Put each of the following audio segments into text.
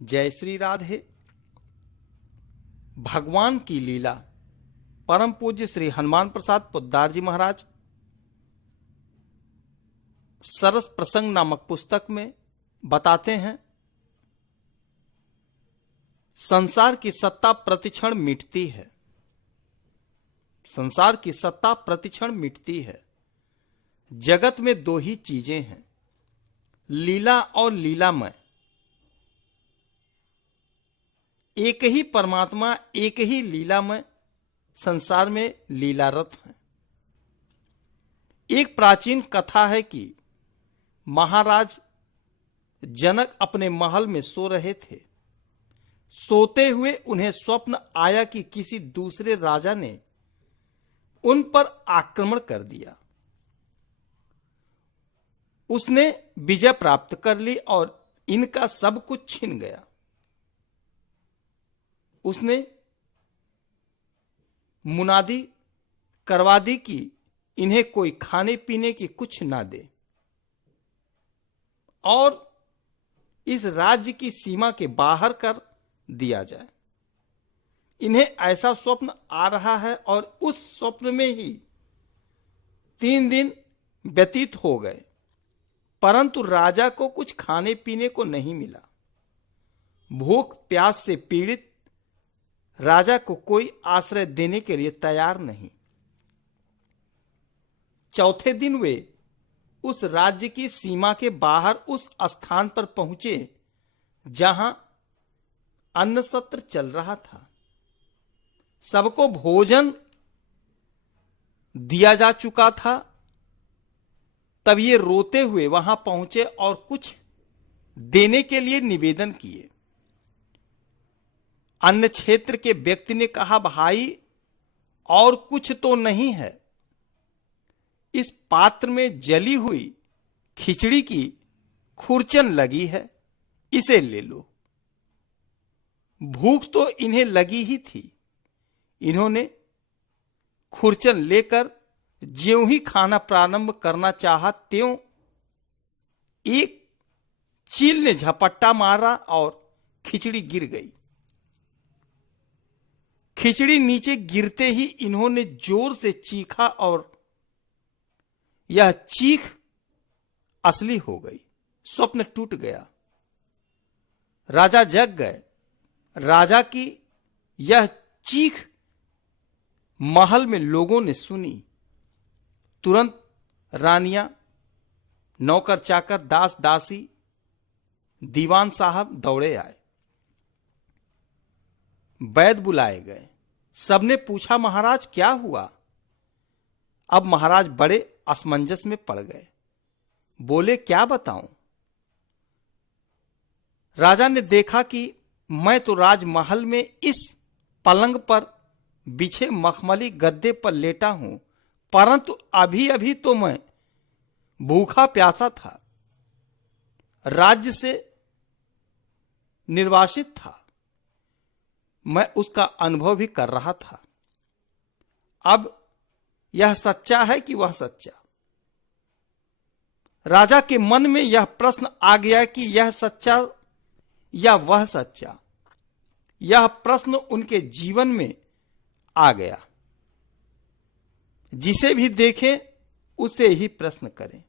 जय श्री राधे। भगवान की लीला परम पूज्य श्री हनुमान प्रसाद पोद्दार जी महाराज सरस प्रसंग नामक पुस्तक में बताते हैं, संसार की सत्ता प्रतिक्षण मिटती है। संसार की सत्ता प्रतिक्षण मिटती है। जगत में दो ही चीजें हैं, लीला और लीलामय। एक ही परमात्मा, एक ही लीलामय संसार में लीलारत है। एक प्राचीन कथा है कि महाराज जनक अपने महल में सो रहे थे। सोते हुए उन्हें स्वप्न आया कि किसी दूसरे राजा ने उन पर आक्रमण कर दिया। उसने विजय प्राप्त कर ली और इनका सब कुछ छिन गया। उसने मुनादी करवा दी कि इन्हें कोई खाने पीने की कुछ ना दे और इस राज्य की सीमा के बाहर कर दिया जाए। इन्हें ऐसा स्वप्न आ रहा है और उस स्वप्न में ही 3 दिन व्यतीत हो गए, परंतु राजा को कुछ खाने पीने को नहीं मिला। भूख प्यास से पीड़ित राजा को कोई आश्रय देने के लिए तैयार नहीं। चौथे दिन वे उस राज्य की सीमा के बाहर उस स्थान पर पहुंचे जहां अन्न सत्र चल रहा था। सबको भोजन दिया जा चुका था। तब ये रोते हुए वहां पहुंचे और कुछ देने के लिए निवेदन किए। अन्य क्षेत्र के व्यक्ति ने कहा, भाई और कुछ तो नहीं है, इस पात्र में जली हुई खिचड़ी की खुरचन लगी है, इसे ले लो। भूख तो इन्हें लगी ही थी। इन्होंने खुरचन लेकर ज्यों ही खाना प्रारंभ करना चाहा, त्यों एक चील ने झपट्टा मारा और खिचड़ी गिर गई। खिचड़ी नीचे गिरते ही इन्होंने जोर से चीखा और यह चीख असली हो गई। स्वप्न टूट गया। राजा जग गए। राजा की यह चीख महल में लोगों ने सुनी। तुरंत रानियां, नौकर चाकर, दास दासी, दीवान साहब दौड़े आए। वैद्य बुलाए गए। सबने पूछा, महाराज क्या हुआ? अब महाराज बड़े असमंजस में पड़ गए। बोले, क्या बताऊं? राजा ने देखा कि मैं तो राजमहल में इस पलंग पर बिछे मखमली गद्दे पर लेटा हूं, परंतु अभी अभी तो मैं भूखा प्यासा था, राज्य से निर्वासित था। मैं उसका अनुभव भी कर रहा था। अब यह सच्चा है कि वह सच्चा? राजा के मन में यह प्रश्न आ गया कि यह सच्चा या वह सच्चा। यह प्रश्न उनके जीवन में आ गया। जिसे भी देखें उसे ही प्रश्न करें।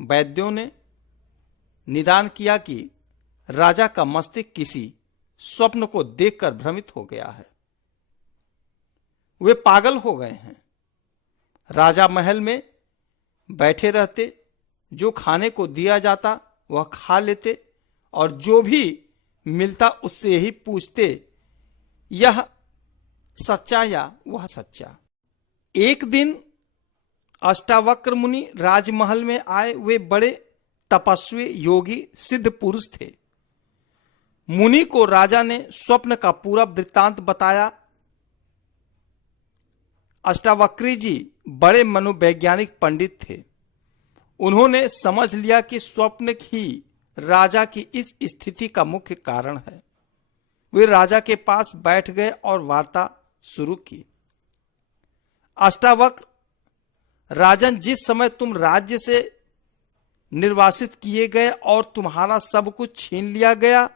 वैद्यों ने निदान किया कि राजा का मस्तिष्क किसी स्वप्न को देखकर भ्रमित हो गया है। वे पागल हो गए हैं। राजा महल में बैठे रहते, जो खाने को दिया जाता वह खा लेते और जो भी मिलता उससे यही पूछते, यह सच्चा या वह सच्चा। एक दिन अष्टावक्र मुनि राजमहल में आए। वे बड़े तपस्वी, योगी, सिद्ध पुरुष थे। मुनि को राजा ने स्वप्न का पूरा वृत्तांत बताया। अष्टावक्री जी बड़े मनोवैज्ञानिक पंडित थे। उन्होंने समझ लिया कि स्वप्न ही राजा की इस स्थिति का मुख्य कारण है। वे राजा के पास बैठ गए और वार्ता शुरू की। अष्टावक्र, राजन, जिस समय तुम राज्य से निर्वासित किए गए और तुम्हारा सब कुछ छीन लिया गया,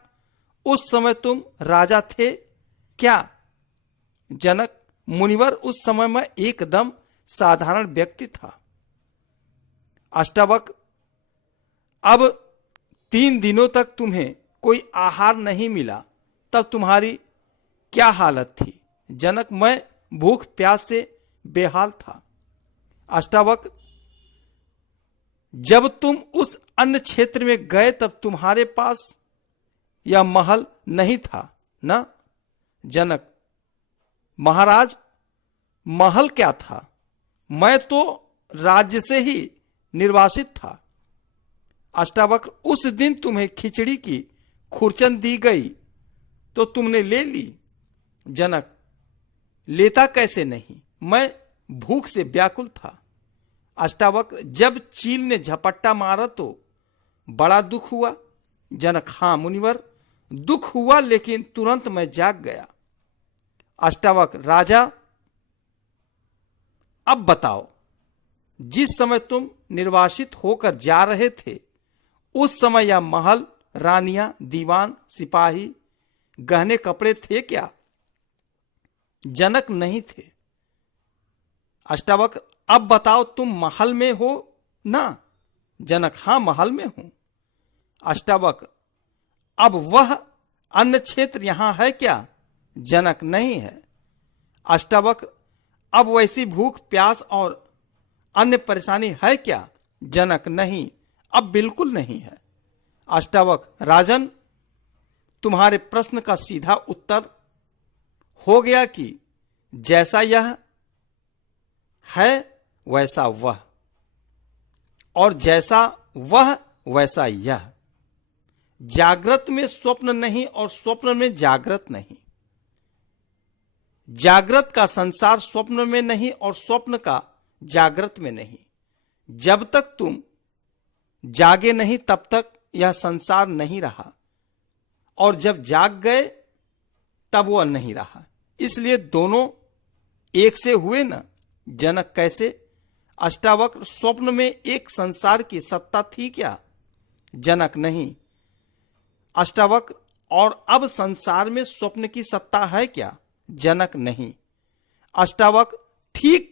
उस समय तुम राजा थे क्या? जनक, मुनिवर उस समय मैं एकदम साधारण व्यक्ति था। अष्टावक्र, अब 3 दिनों तक तुम्हें कोई आहार नहीं मिला, तब तुम्हारी क्या हालत थी? जनक, मैं भूख प्यास से बेहाल था। अष्टावक्र, जब तुम उस अन्य क्षेत्र में गए तब तुम्हारे पास यह महल नहीं था ना? जनक, महाराज, महल क्या था? मैं तो राज्य से ही निर्वासित था। अष्टावक्र, उस दिन तुम्हें खिचड़ी की खुरचन दी गई तो तुमने ले ली। जनक, लेता कैसे नहीं, मैं भूख से व्याकुल था। अष्टावक्र, जब चील ने झपट्टा मारा तो बड़ा दुख हुआ। जनक, हाँ मुनिवर, दुख हुआ, लेकिन तुरंत मैं जाग गया। अष्टावक्र, राजा, अब बताओ, जिस समय तुम निर्वासित होकर जा रहे थे उस समय यह महल, रानियां, दीवान, सिपाही, गहने कपड़े थे क्या? जनक, नहीं थे। अष्टावक्र, अब बताओ, तुम महल में हो ना? जनक, हाँ महल में हूं। अष्टावक्र, अब वह अन्य क्षेत्र यहां है क्या? जनक, नहीं है। अष्टावक्र, अब वैसी भूख प्यास और अन्य परेशानी है क्या? जनक, नहीं, अब बिल्कुल नहीं है। अष्टावक्र, राजन, तुम्हारे प्रश्न का सीधा उत्तर हो गया कि जैसा यह है वैसा वह, और जैसा वह वैसा यह। जागृत में स्वप्न नहीं और स्वप्न में जागृत नहीं। जागृत का संसार स्वप्न में नहीं और स्वप्न का जागृत में नहीं। जब तक तुम जागे नहीं तब तक यह संसार नहीं रहा, और जब जाग गए तब वह नहीं रहा। इसलिए दोनों एक से हुए ना? जनक, कैसे? अष्टावक्र, स्वप्न में एक संसार की सत्ता थी क्या? जनक, नहीं। अष्टावक्र, और अब संसार में स्वप्न की सत्ता है क्या? जनक, नहीं। अष्टावक्र, ठीक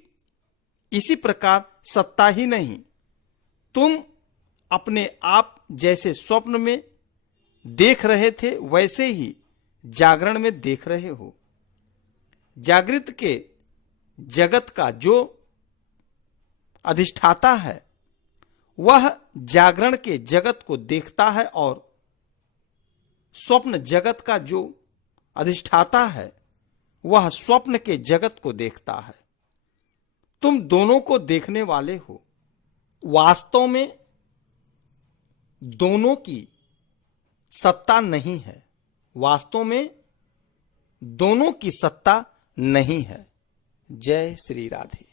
इसी प्रकार सत्ता ही नहीं, तुम अपने आप जैसे स्वप्न में देख रहे थे वैसे ही जागरण में देख रहे हो। जागृत के जगत का जो अधिष्ठाता है वह जागरण के जगत को देखता है, और स्वप्न जगत का जो अधिष्ठाता है वह स्वप्न के जगत को देखता है। तुम दोनों को देखने वाले हो। वास्तव में दोनों की सत्ता नहीं है। वास्तव में दोनों की सत्ता नहीं है। जय श्री राधे।